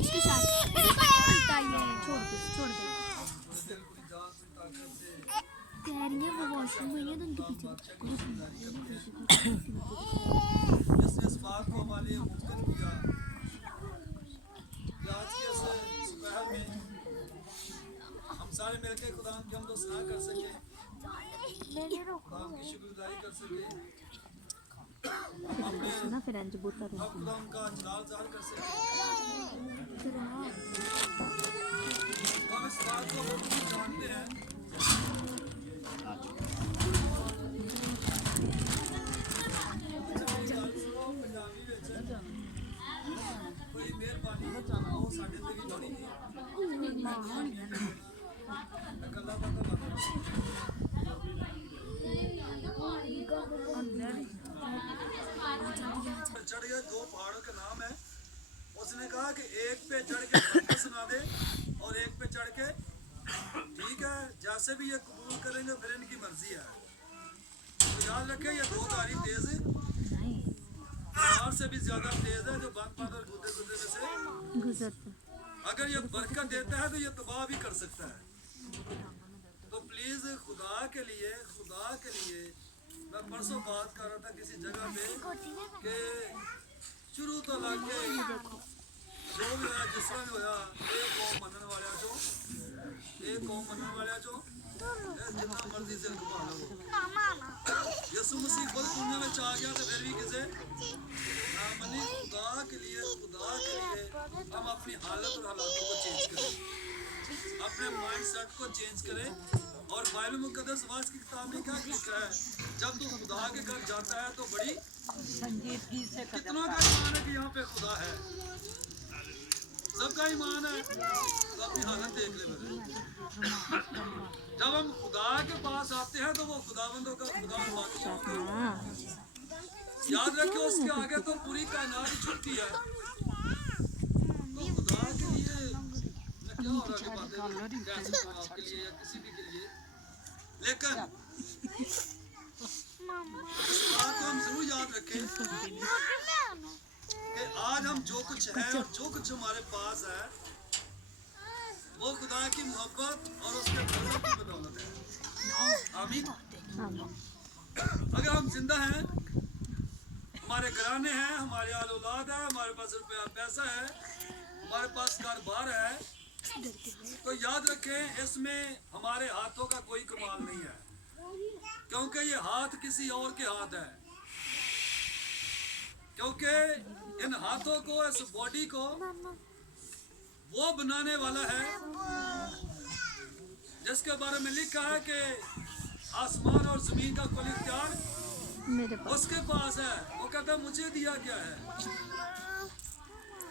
इसके साथ इधर का नहीं मिलता ये, छोड़ दे कह रही है वो वॉशरूम में है तो उनके पीछे जिसने इस बात को हमारे लिए मुमकिन किया कि आज के इस सुबह में हम सारे मिलकर खुदा की हम तो सना कर सके, खुदा की शुक्रगुजारी कर सके, ना फिर अंज बोता अब खुदा उनका जलाल ज़ाहिर कर सके। हम इस बात को बहुत जानते हैं कोई मेहरबानी वो साढ़े तक ही थोड़ी नहीं कल्ला पता चढ़ गए। दो पहाड़ों के नाम है। उसने कहा कि एक पे चढ़ के बरकत सुना दे और एक पे चढ़ के ठीक है जैसे भी ये कबूल करेंगे फिर इनकी मर्जी है। तो याद रखें ये दो धारी तेज से भी ज्यादा तेज है जो बंद और गुदे गुदे में से गुजरता। अगर ये बरकत देता है तो ये तबाह भी कर सकता है। तो प्लीज खुदा के लिए मैं परसों बात कर रहा था किसी जगह पे कि शुरू तो लग गए जो भी होया जिस तरह भी होया एक कौम मनने वाले जो जितना मर्जी से घुमा लो। यसु मसीह खुद दुनिया में आ गया तो फिर भी किसे ना मनी। खुदा के लिए हम अपनी हालत और हालातों को चेंज करें, अपने माइंड सेट को चेंज करें। और बाइबल मुकद्दस वाज की किताब में क्या लिखा है, जब तू खुदा के घर जाता है तो बड़ी संजीदगी से कितना का ईमान है कि यहाँ पे खुदा है, सबका ईमान है। तो अपनी हालत देख ले मेरे। जब हम खुदा के पास आते हैं तो वो खुदाबंदों का खुदा बादशाह याद रखिए, उसके आगे तो पूरी कायनात छुट्टी है। तो खुदा के लिए मैं क्या हो रहा है बातें कह सकता हूँ आपके लिए या किसी भी के लिए, लेकिन इस बात को हम जरूर याद रखें कि आज हम जो कुछ है और जो कुछ हमारे पास है वो खुदा की मोहब्बत और उसके फजल की बदौलत है। आमीन। अगर हम जिंदा हैं, हमारे घराने हैं, हमारे आल औलाद है, हमारे पास रुपया पैसा है, हमारे पास कारोबार है, तो याद रखें इसमें हमारे हाथों का कोई कमाल नहीं है, क्योंकि ये हाथ किसी और के हाथ है। क्योंकि इन हाथों को, इस बॉडी को वो बनाने वाला है जिसके बारे में लिखा है कि आसमान और जमीन का कुल इख्तियार उसके पास है। वो कहता मुझे दिया गया है।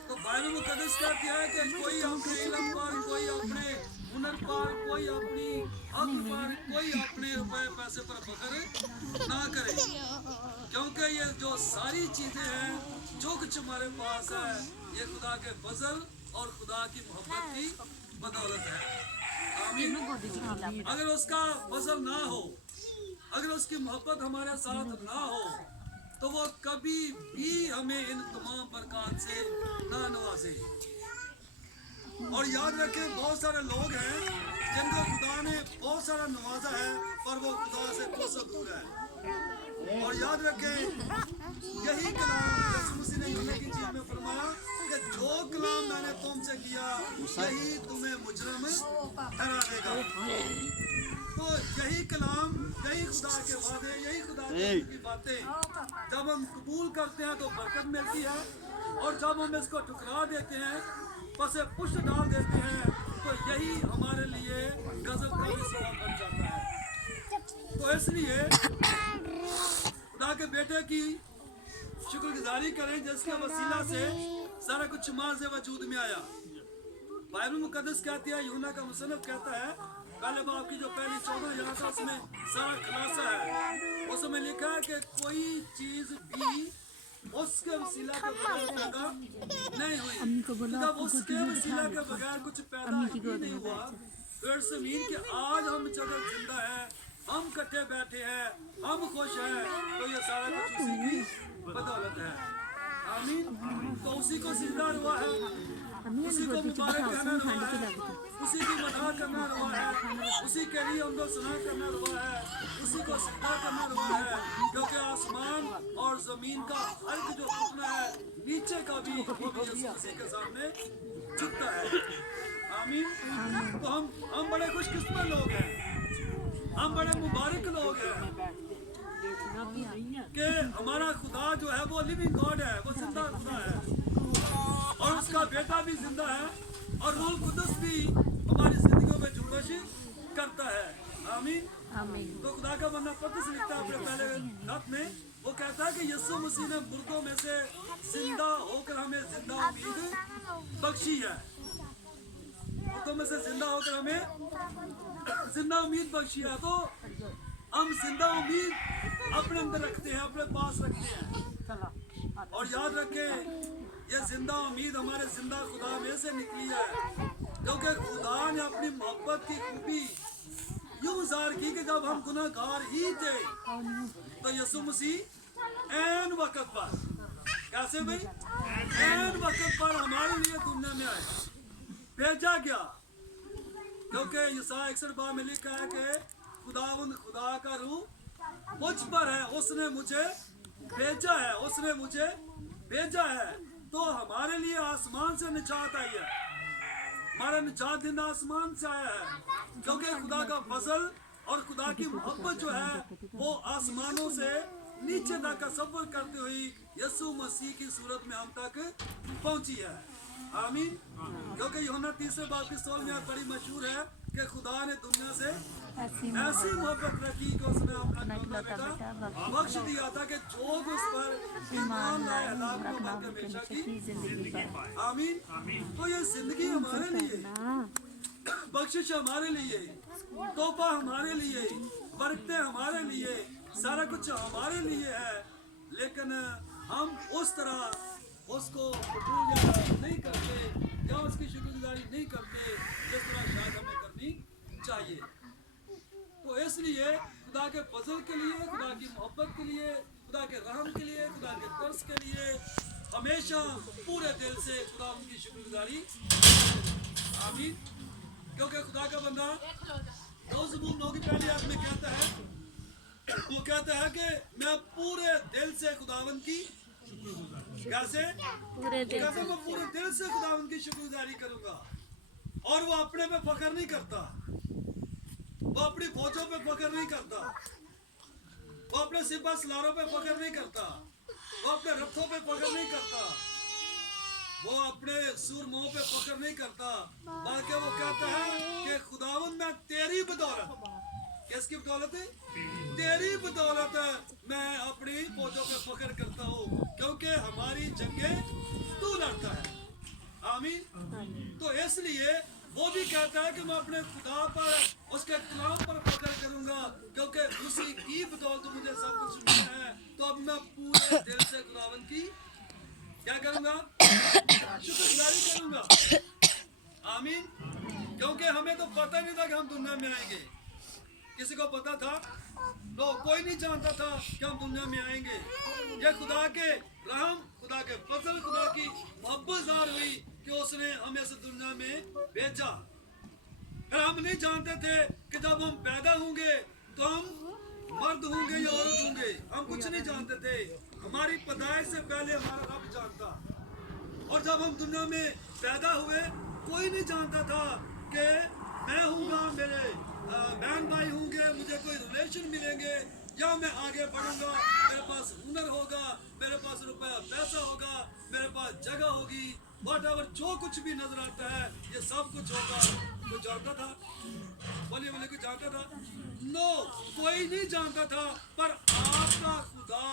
तो बाइबल मुकद्दस कहती है कि कोई अपने इल्म पर, कोई अपने हुनर पर, कोई अपनी अक्ल पर, कोई अपने रुपए पैसे पर फख्र ना करे, क्योंकि ये जो सारी चीजें हैं, जो कुछ हमारे पास है, ये खुदा के फजल और खुदा की मोहब्बत की बदौलत है। आमीन। अगर उसका फजल ना हो, अगर उसकी मोहब्बत हमारे साथ ना हो, तो वो कभी भी हमें इन तमाम बरकत से ना नवाजे। और याद रखें बहुत सारे लोग हैं जिनको खुदा ने बहुत सारा नवाजा है पर वो खुदा से कोसों दूर है। और याद रखें यही कलाम यीशु मसीह ने यूहन्ना की इंजील में फरमाया कि जो कलाम मैंने तुमसे किया यही तुम्हें मुजरम ठहरा देगा। तो यही कलाम, यही खुदा के वादे, यही खुदा की बातें जब हम कबूल करते हैं तो बरकत मिलती है, और जब हम इसको ठुकरा देते हैं, पसे पुष्ट डाल देते हैं, तो यही हमारे लिए गजब का सबब बन जाता है। तो इसलिए खुदा के बेटे की शुक्रगुजारी करें जिसके वसीला से सारा कुछ मार्ज़े वजूद में आया। बाइबल मुकद्दस कहती है, यूहन्ना का मुसन्निफ कहता है पहले बाब की जो पहली 14 आयत है उसमें सारा खुलासा है। उसमें लिखा है कि कोई चीज भी उसके वसीला के बगैर पैदा नहीं हुई। जब उसके वसीला के बगैर कुछ पैदा ही नहीं हुआ, फिर ज़मीन के आज हम जगह जिंदा है, हम इकट्ठे बैठे हैं, हम खुश हैं, तो ये सारा कुछ उसी की बदौलत है। आमीन। तो उसी को जिंदा हुआ है, उसी को मुबारक कहना रवा है, उसी की मदह करना रवा है, उसी के लिए उनको सुना करना रवा है, उसी को सिद्धा करना रवा है, क्योंकि आसमान और जमीन का अर्क जो टूटना है, नीचे का भी वो भी यीशु मसीह के सामने झुकता है। आमीन। तो हम बड़े खुशकिस्मत लोग हैं, हम बड़े मुबारक लोग हैं कि हमारा खुदा जो है वो लिविंग गॉड है, वो जिंदा खुदा है और उसका बेटा भी जिंदा है और रूह कुदस भी हमारी जिंदगियों में जुम्बश करता है। आमीन। तो खुदा का बंदा पत्र से लिखता है अपने पहले खत में, वो कहता है कि यीशु मसीह ने मुर्दों में से जिंदा होकर हमें जिंदा उम्मीद बख्शी है। मुर्दों में से जिंदा होकर हमें जिंदा उम्मीद बख्शी है। तो हम जिंदा उम्मीद अपने अंदर रखते हैं, अपने पास रखते हैं। और याद रखें, ये जिंदा उम्मीद हमारे जिंदा खुदा में से निकली है, क्योंकि खुदा ने अपनी मोहब्बत की खूबी यूं ज़ाहिर की कि जब हम गुनहगार ही थे तो यीशु मसीह ऐन वक्त पर, कैसे भाई, ऐन वक्त पर हमारे लिए दुनिया में आए, भेजा गया। क्योंकि यशायाह 61 में लिखा है कि खुदावंद खुदा का रूह मुझ पर है, उसने मुझे भेजा है, उसने मुझे भेजा है। तो हमारे लिए आसमान से निजात आई है, हमारा निजात दिन आसमान से आया है, क्योंकि खुदा का फजल और खुदा की मोहब्बत जो है वो आसमानों से नीचे तक का सफर करते हुए यीशु मसीह की सूरत में हम तक पहुंची है। आमीन। क्योंकि यूहन्ना 3:16 में बड़ी मशहूर है कि खुदा ने दुनिया से ऐसी मोहब्बत रखी कि उसने अपना इकलौता बेटा बख्श दिया था कि जो उस पर ईमान लाए हलाक को बल्कि हमेशा की जिंदगी पाए। आमीन। तो ये जिंदगी हमारे लिए, बख्शिश हमारे लिए, तोहफा हमारे लिए, बरकतें हमारे लिए, सारा कुछ हमारे लिए है, लेकिन हम उस तरह उसको कबूल नहीं करते या उसकी शुक्रगुजारी नहीं करते जिस तरह शायद हमें करनी चाहिए। तो इसलिए खुदा के फजल के लिए, खुदा की मोहब्बत के लिए, खुदा के रहम के लिए, खुदा के तरस के लिए हमेशा पूरे दिल से खुदा उनकी शुक्रगुजारी। आमीन। क्योंकि खुदा का बंदा 2 ज़बूर 9 की पहली आयत में कहता है, वो कहता है कि मैं पूरे दिल से खुदावंद की, कैसे पूरे दिल से, मैं पूरे दिल से खुदावंद की शुक्रगुजारी करूंगा। और वो अपने पे फख्र नहीं करता, वो अपनी फौजों पे फख्र नहीं करता, वो अपने सिपा सलारों पे फख्र नहीं करता, वो अपने रथों पे फख्र नहीं करता, वो अपने सूरमों पे फख्र नहीं करता, बल्कि वो कहता है कि खुदावंद मैं तेरी बदौलत, किसकी बदौलत है? तेरी बदौलत मैं अपनी फौजों पे फख्र करता हूँ, क्योंकि हमारी जंगें तू लड़ता है। आमीन। तो इसलिए वो भी कहता है कि मैं अपने खुदा पर, उसके कलाम पर फख्र करूंगा, क्योंकि उसी की बदौलत मुझे सब कुछ मिला है। तो अब मैं पूरे दिल से खुदावंद की क्या करूंगा? शुक्रगुजारी करूंगा। आमीन। क्योंकि हमें तो पता नहीं था कि हम दुनिया में आएंगे। किसी को पता था? तो कोई नहीं जानता था कि हम दुनिया में आएंगे। ये खुदा के रहम, खुदा के फजल, खुदा की मोहब्बत ज़ाहिर हुई कि उसने हमें इस दुनिया में भेजा। फिर हम नहीं जानते थे कि जब हम पैदा होंगे तो हम मर्द होंगे या औरत होंगे, हम कुछ नहीं जानते थे। हमारी पैदाइश से पहले हमारा रब जानता। और जब हम दुनिया में पैदा हुए, कोई नहीं जानता था कि मैं हूँगा, मेरे बहन भाई होंगे, मुझे कोई रिलेशन मिलेंगे, या मैं आगे बढ़ूंगा, मेरे पास हुनर होगा, मेरे पास रुपया पैसा होगा, मेरे पास जगह होगी, व्हाटएवर जो कुछ भी नजर आता है ये सब कुछ होगा। कोई जानता था? बोलिए बोलिए, कोई जानता था? नो, कोई नहीं जानता था, पर आपका खुदा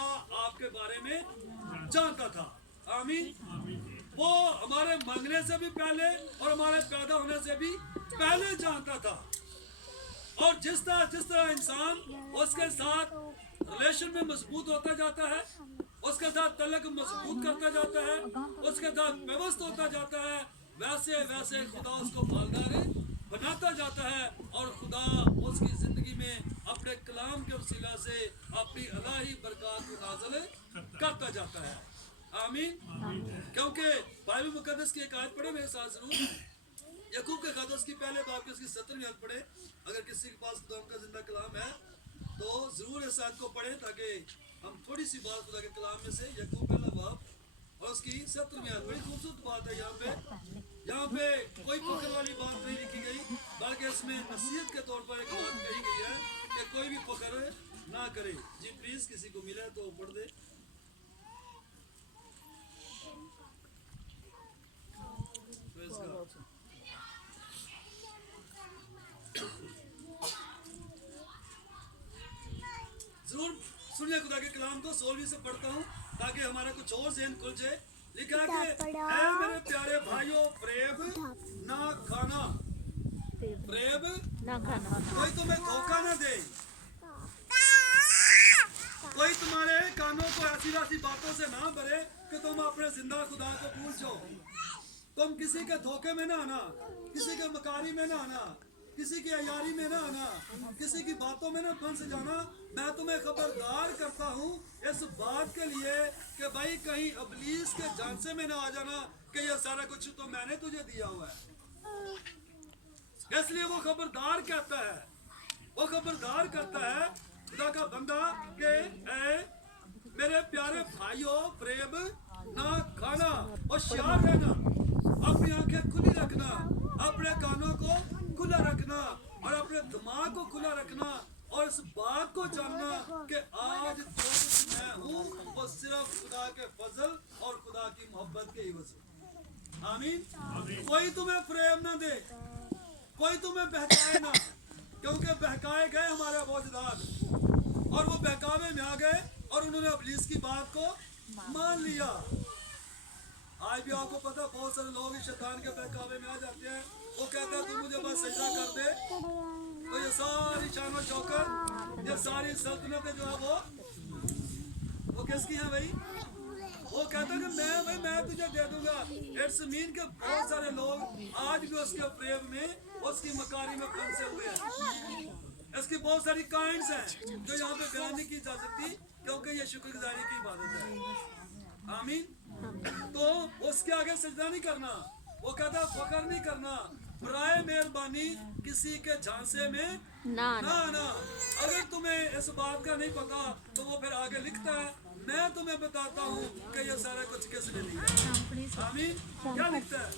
आपके बारे में जानता था। आमीन। वो हमारे मांगने से भी पहले और हमारे पैदा होने से भी पहले जानता था। और जिस तरह इंसान उसके साथ रिलेशन में मजबूत होता जाता है, उसके साथ तलक मजबूत करता जाता है, उसके साथ व्यवस्थ होता जाता है, वैसे वैसे खुदा उसको मालदार बनाता जाता है और खुदा उसकी जिंदगी में अपने कलाम के वसीला से अपनी इलाही बरकत को नाज़िल करता जाता है। आमीन। क्योंकि बाइबल मुकद्दस की एक आयत पढ़े मेरे साथ जरूर, याकूब के खाते उसकी पहले बाब की उसकी 17वीं आयत पढ़े। अगर किसी के पास खुदा का जिंदा कलाम है तो जरूर इस आयत को पढ़े, ताकि हम थोड़ी सी बात खुदा के कलाम में से, याकूब पहला बाब और उसकी 17वीं आयत, बड़ी खूबसूरत बात है। यहाँ पे कोई फख्र वाली बात नहीं लिखी गई, बल्कि इसमें नसीहत के तौर पर एक बात कही गई है कि कोई भी फख्र ना करे। जी प्लीज, किसी को मिले तो पढ़ दे। जरूर सुनिए खुदा के कलाम को, 16वीं से पढ़ता हूँ ताकि हमारा कुछ और ज़हन खुल जाए। लिखा है कि ऐ मेरे प्यारे भाइयों, फरेब ना खाना, फरेब ना खाना, कोई तुम्हें धोखा ना दे, कोई तुम्हारे कानों को ऐसी वैसी बातों से ना भरे कि तुम अपने जिंदा खुदा को भूल जाओ। तुम किसी के धोखे में ना आना, किसी के मकारी में ना आना, किसी की अयारी में ना आना, किसी की बातों में ना फंस जाना। मैं तुम्हें खबरदार करता हूँ इस बात के लिए कि भाई कहीं इब्लीस के झांसे में ना आ जाना कि ये सारा कुछ तो मैंने तुझे दिया हुआ है। इसलिए वो खबरदार कहता है, वो खबरदार करता है खुदा का बंदा कि मेरे प्यारे भाइयों, फरेब ना खाना, होशियार रहना, अपनी आंखें खुली रखना, अपने कानों को खुला रखना और अपने दिमाग को खुला रखना, और इस बात को जानना कि आज जो कुछ मैं हूँ वो सिर्फ खुदा के फजल और खुदा की मोहब्बत के एवज है। आमीन। कोई तुम्हें फरेब ना दे, कोई तुम्हें बहकाए ना, क्योंकि बहकाए गए हमारे बोझदार और वो बहकावे में आ गए और उन्होंने इब्लीस की बात को मान लिया। आज भी आपको पता, बहुत सारे लोग शैतान के बहकावे में आ जाते हैं। वो कहता है तू मुझे बस सजदा कर दे तो ये सारी शान चौकर, ये सारी सल्तनतें जो है वो किसकी हैं भाई? वो कहता है कि मैं तुझे दे दूंगा। इट्स मीन के बहुत सारे लोग आज भी उसके प्रेम में, उसकी मकारी में फंसे हुए हैं। इसकी बहुत सारी काइंड्स हैं जो यहाँ पे बयान नहीं की जा सकती, क्योंकि ये शुक्रगुजारी की इबादत है। आमीन। तो उसके आगे सजदा नहीं करना, वो कहता फकर नहीं करना, बराए मेहरबानी किसी के झांसे में ना आना। अगर तुम्हें इस बात का नहीं पता तो वो फिर आगे लिखता है, मैं तुम्हें बताता हूँ कि ये सारा कुछ किसने दिया। आमीन। क्या लिखता है?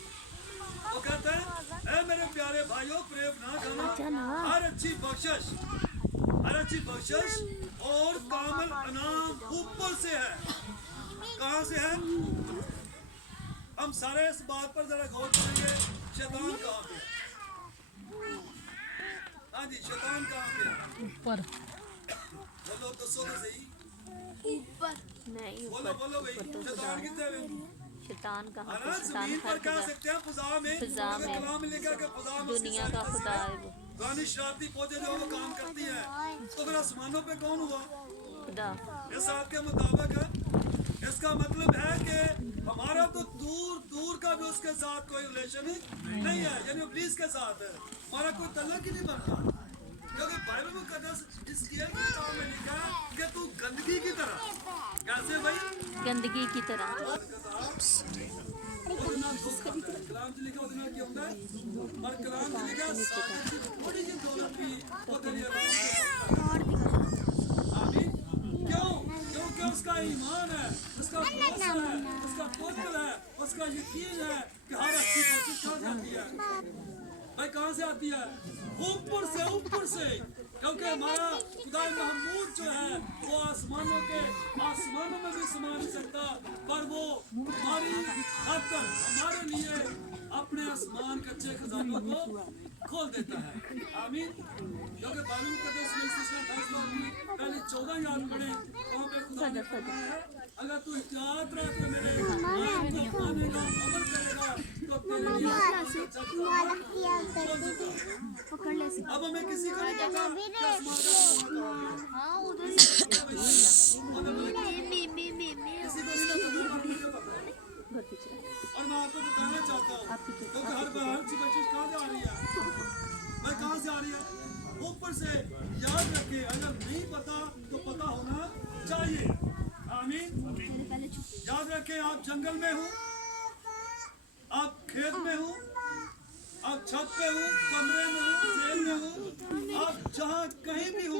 वो कहता है ऐ मेरे प्यारे भाइयों, प्रेम ना खाना, हर अच्छी बख्शिश और कामल इनाम ऊपर से है। कहाँ से है? हम सारे इस बात पर जरा गौर करेंगे, शैतान कहाँ पे है? हाँ जी, शैतान कहाँ पे है? ऊपर। बोलो दसो तो सही। ऊपर नहीं, बोलो भाई, शैतान कितने है? शैतान कहाँ है ना, जमीन पर कह सकते हैं, फिजा में, कलाम में लिखा कि फिजा में दुनिया का खुदा है वो पुरानी शरारती फौजें जो वो काम करती है, तो फिर आसमानों पे कौन हुआ? खुदा। इस आयत के मुताबिक इसका मतलब है कि हमारा तो दूर दूर का भी उसके साथ कोई रिलेशन नहीं है, यानी इब्लीस के साथ है, हमारा कोई तल्लक ही नहीं बनता। क्योंकि बाइबल मुकद्दस इसकी किताब में लिखा है कि तू गंदगी की तरह, कैसे भाई? गंदगी की तरह। कलाम से लिखा उसने क्या होता है? और कलाम से लिखा थोड़ी सी दौलत भी वो तेरी आमीन। क्यों? क्योंकि उसका ईमान है, उसका भरोसा है, उसका तवक्कुल है, उसका यकीन है कि हर अच्छी कोशिश कहाँ से आती है भाई? कहाँ से आती है? ऊपर से। क्योंकि हमारा खुदा महमूद जो है वो आसमानों में भी समा नहीं सकता, पर वो हमारी खातिर हमारे लिए अपने आसमान कच्चे खजानों को खोल देता है। आमीन। क्योंकि बाइबल मुकद्दस में इस फैसला की पहले 14 याद पढ़े, वहाँ पे खुदा ने कहा है अगर तू इख्तियार रख के मेरे आयत को मानेगा, अमल करेगा तो तेरे लिए पकड़ ले। अब हमें किसी को नहीं पता हाँ उधर किसी को नहीं पता। और मैं आपको बताना चाहता हूँ क्योंकि हर बच्ची कहाँ जा रही है भाई? कहाँ से आ रही है? ऊपर से। याद रखे, अगर नहीं पता तो पता होना चाहिए। आमीन। याद रखें, आप जंगल में हो, आप खेत में हो, आप छत पे हो, कमरे में हो, जेल में हो, आप जहाँ कहीं भी हो,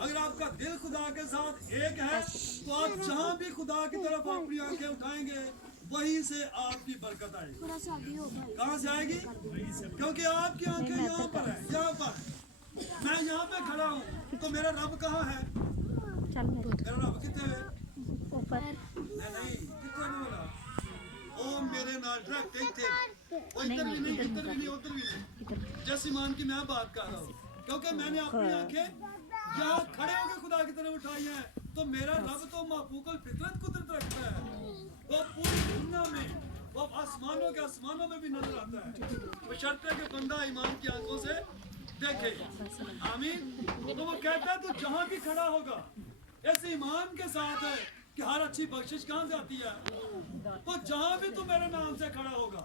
अगर आपका दिल खुदा के साथ एक है तो आप जहाँ भी खुदा की तरफ अपनी आंखें उठाएंगे वहीं से आपकी बरकत आएगी। कहाँ से आएगी? क्योंकि आपकी आंखें यहाँ पर है, यहाँ पर। मैं यहाँ पे खड़ा हूँ तो मेरा रब कहाँ है? मेरा रब कितने है? नहीं, कितने में बोला? ओ मेरे नाल डायरेक्ट थे, वो इधर भी नहीं, इधर भी नहीं, उधर भी नहीं। जैसे ईमान की मैं बात कर रहा हूँ, क्योंकि मैंने अपनी आंखें यहाँ खड़े होकर खुदा की तरफ उठाई हैं, तो मेरा रब तो माफूकल फितरत कुदरत रखता है। वो पूरी दुनिया में, वो आसमानों में भी नजर आता है, बशर्ते कि बंदा ईमान की आंखों से देखे। आमीन। तो वो कहता है तो जहाँ भी खड़ा होगा ऐसे ईमान के साथ है कि हर अच्छी बख्शिश कहाँ से आती है? तो जहाँ भी तू मेरे नाम से खड़ा होगा।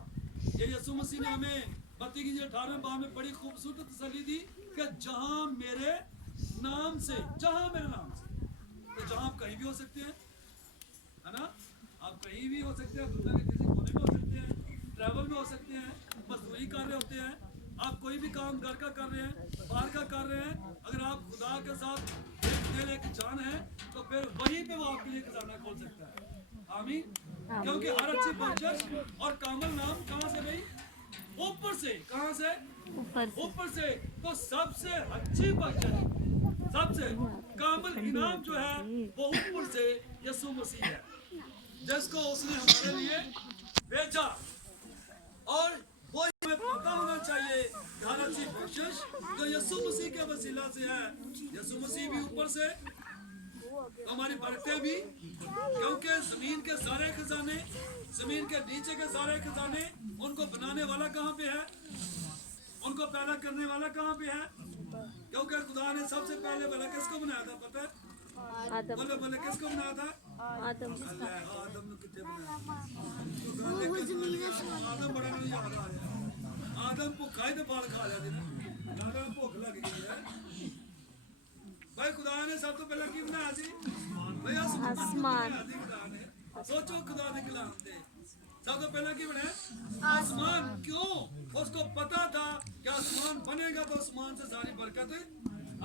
ये यीशु मसीह ने हमें मत्ती की 18वें बाब में बड़ी खूबसूरत तसल्ली दी कि जहाँ मेरे नाम से, जहाँ मेरे नाम से, तो जहाँ आप कहीं भी हो सकते हैं, है ना? आप कहीं भी हो सकते हैं, दुनिया के किसी कोने में हो सकते हैं, ट्रैवल में हो सकते हैं, मजदूरी कर रहे होते हैं, आप कोई भी काम घर का कर रहे हैं, बाहर का कर रहे हैं, अगर आप खुदा के साथ एक दिल एक जान है तो फिर वहीं पे वो आपके लिए खजाना खोल सकता है। आमीन। क्योंकि हर अच्छी बख्शिश और कामल नाम कहाँ से भाई? ऊपर से। कहाँ से? ऊपर से। तो सबसे अच्छी बख्शिश, सबसे कामल इनाम जो है वो ऊपर से यीशु मसीह है, जिसको उसने हमारे लिए भेजा। और वो हमें पता होना चाहिए कि हर अच्छी बख्शिश जो यीशु मसीह के वसीला से है। यीशु मसीह भी ऊपर से, हमारी बरकतें भी, क्योंकि जमीन के सारे खजाने, जमीन के नीचे के सारे खजाने, उनको बनाने वाला कहाँ पे है? उनको पैदा करने वाला कहाँ पे है? क्योंकि खुदा ने सबसे पहले भला किसको बनाया था पता है? बोले बोले किसको बनाया था? आदम ने कितने बनाया? आदम बड़ा नहीं याद आ रहा। आदम भूखा ही तो बाल खा लिया थी ना, आदम भूख लग गई है। भाई खुदा ने सब तो पहले की बनाया थी? भाई आसमान। सोचो खुदा के कलाम से सब तो पहले की बनाया? आसमान। क्यों? उसको पता था कि आसमान बनेगा तो आसमान से सारी बरकत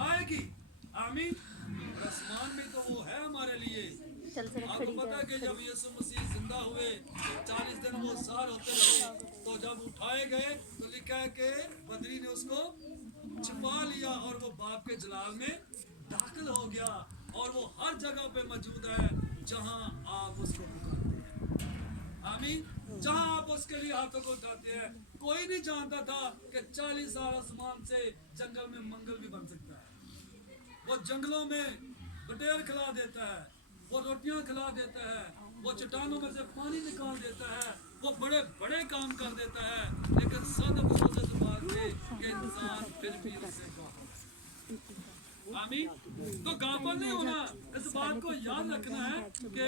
आएगी। आमीन। आसमान में तो वो है हमारे लिए। आपको पता है कि जब यीशु मसीह जिंदा हुए 40 दिन वो सार होते रहे, तो जब उठाए गए तो लिखा है कि बदरी ने उसको छिपा लिया और वो बाप के जलाल में दाखिल हो गया, और वो हर जगह पे मौजूद है जहां आप उसको पुकारते हैं। आमीन। जहां आप उसके लिए हाथों को उठाते हैं। कोई नहीं जानता था कि 40 साल आसमान से जंगल में मंगल भी बन सकता है। वो जंगलों में बटेर खिला देता है, वो रोटियां खिला देता है, वो चट्टानों में से पानी निकाल देता है, वो बड़े बड़े काम कर देता है, लेकिन सद अफसोस इस बात पे कि इंसान फिर भी उससे गाफिल। आमीन। तो गाफिल नहीं होना, इस बात को याद रखना है कि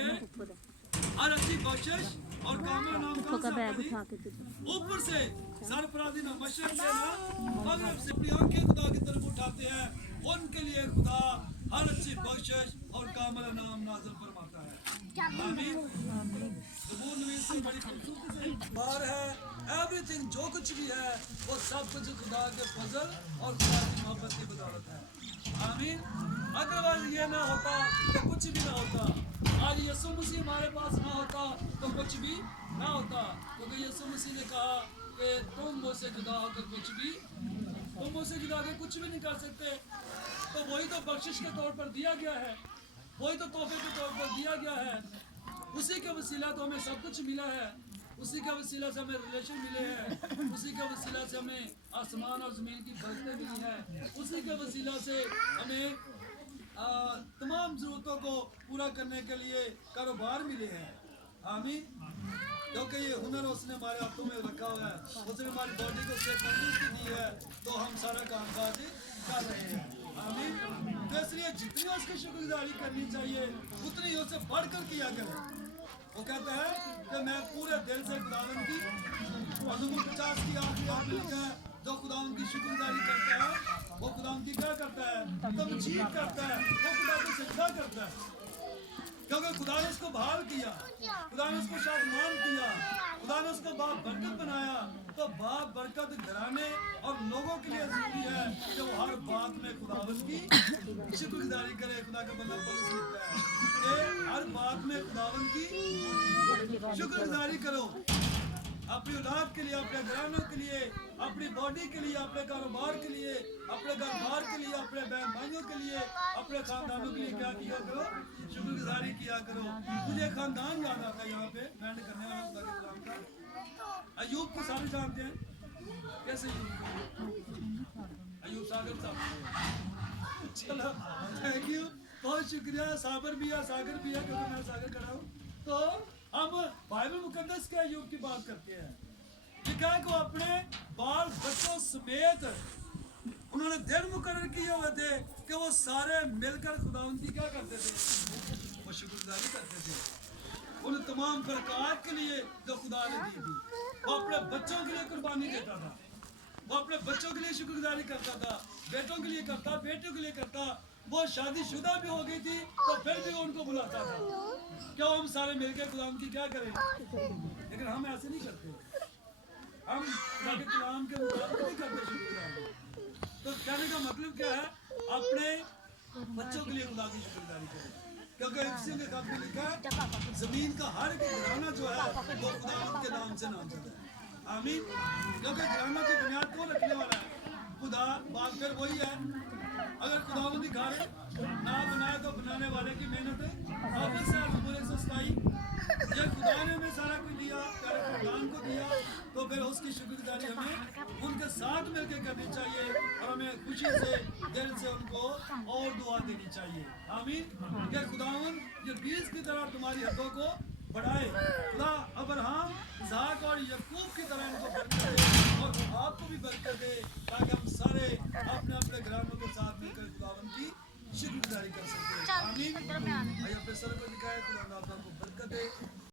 हर अच्छी बख्शिश और कामल नाम का ऊपर से, सरफराजी ना मशरक से ना मगरब से अपनी आंखें खुदा की तरफ उठाते हैं, उनके लिए खुदा हर अच्छी बख्शिश और कामल नाम नाज़िल फरमाता है। आमीन। ज़बूर नवीस से बड़ी खूबसूरती से बार है, एवरीथिंग जो कुछ भी है वो सब कुछ खुदा के फजल और खुदा की मोहब्बत की बदौलत है। आमीन। अदरवाइज ये ना होता तो कुछ भी ना होता। आज यीशु मसीह हमारे पास ना होता तो कुछ भी ना होता, क्योंकि यीशु मसीह ने कहा कि तुम मुझसे जुदा होकर कुछ भी, तुम मुझसे जुदा होकर कुछ भी नहीं कर सकते। तो वही तो बख्शिश के तौर पर दिया गया है, वही तो तोहफे के तौर पर दिया गया है। उसी के वसीला तो हमें सब कुछ मिला है, उसी के वसीला से हमें रिलेशन मिले हैं, उसी के वसीला से हमें आसमान और ज़मीन की बरकतें मिली हैं, उसी के वसीला से हमें तमाम ज़रूरतों को पूरा करने के लिए कारोबार मिले हैं। आमीन। क्योंकि ये हुनर उसने हमारे हाथों में रखा हुआ है, उसने हमारी बॉडी को सेफ तंदुरुस्ती दी है, तो हम सारा काम काज कर रहे हैं। आमीन। तो इसलिए जितनी उसकी शुक्रगुजारी करनी चाहिए उतनी उससे बढ़कर किया करें। वो कहता है कि मैं पूरे दिल से खुदावंद की, मज़मूर 50 की आखिरी आयत में लिखा है, जो खुदावंद की शुक्रगुजारी करता है वो खुदावंद की क्या करता है? तमजीद करता है, वो खुदा को सजदा करता है। क्योंकि खुदा ने उसको बहाल किया, खुदा ने उसको शादमान किया, खुदा ने उसको बाप बरकत बनाया। तो बाप बरकत घराने और लोगों के लिए जरूरी है कि वो हर बात में खुदावंद की शुक्रगुजारी करे। खुदा का बंदा पौलुस लिखता है कि हर बात में खुदावंद की शुक्रगुजारी करो, अपनी औलाद के लिए, अपने घरानों के लिए, अपनी बॉडी के लिए, अपने कारोबार के लिए, अपने घर बार के लिए, अपने बहन भाइयों के लिए, अपने खानदानों के लिए क्या किया करो? शुक्रगुजारी किया करो। मुझे खानदान याद आता है यहाँ पे बैंड करने वाला खुदा के कलाम का। अयूब को सारे जानते हैं, कैसे अयूब सागर साहब। चलो थैंक यू, बहुत शुक्रिया। साबर भी है, सागर भी है, क्योंकि मैं सागर खड़ा हूँ। तो हम बाइबल मुकद्दस के अयूब की बात करते हैं। लिखा है कि वो अपने बाल बच्चों समेत उन्होंने दिन मुकर्रर किए हुए थे कि वो सारे मिलकर खुदावंद की क्या करते थे? वो शुक्रगुजारी करते थे उन तमाम बरकत के लिए जो खुदा ने दी थी। वो अपने बच्चों के लिए कुर्बानी देता था, वो अपने बच्चों के लिए शुक्रगुजारी करता था, बेटों के लिए करता, बेटों के लिए करता। वो शादीशुदा भी हो गई थी तो फिर भी वो उनको बुलाता था। क्यों? हम सारे मिलकर खुदा की क्या करें? लेकिन हम ऐसे नहीं करते, हम खुदा के कलाम के मुताबिक नहीं करते शुक्रगुजारी। तो कहने का मतलब क्या है? अपने बच्चों के लिए खुदा की शुक्रगुजारी करें, क्योंकि इसी में खत में लिखा है जमीन का हर एक घराना जो है वो खुदा के नाम से नामजद है। आमीन। क्योंकि घराना की बुनियाद कौन रखने वाला है? खुदा। बात फिर वही है, अगर खुदावंद की घर ना बनाए तो बनाने वाले की मेहनत वापस से पूरे 127 ये खुदा ने हमें सारा कुछ दिया, प्यारे खुदान को दिया, तो फिर उसकी शुक्रगुजारी हमें उनके साथ मिलकर करनी चाहिए और हमें खुशी से दिल से उनको और दुआ देनी चाहिए। आमीन। कि खुदावंद ये बीज की तरह तुम्हारी हदों को बढ़ाए। खुदा अब्राहम, इसहाक और याकूब की तरह इनको बरकत दे और आपको भी बरकत दे, ताकि हम सारे अपने अपने घरानों के साथ मिलकर खुदावंद की शुक्रगुजारी कर सकें। आमीन। भाई अपने सर को दिखाए, खुदा आपको बरकत दे।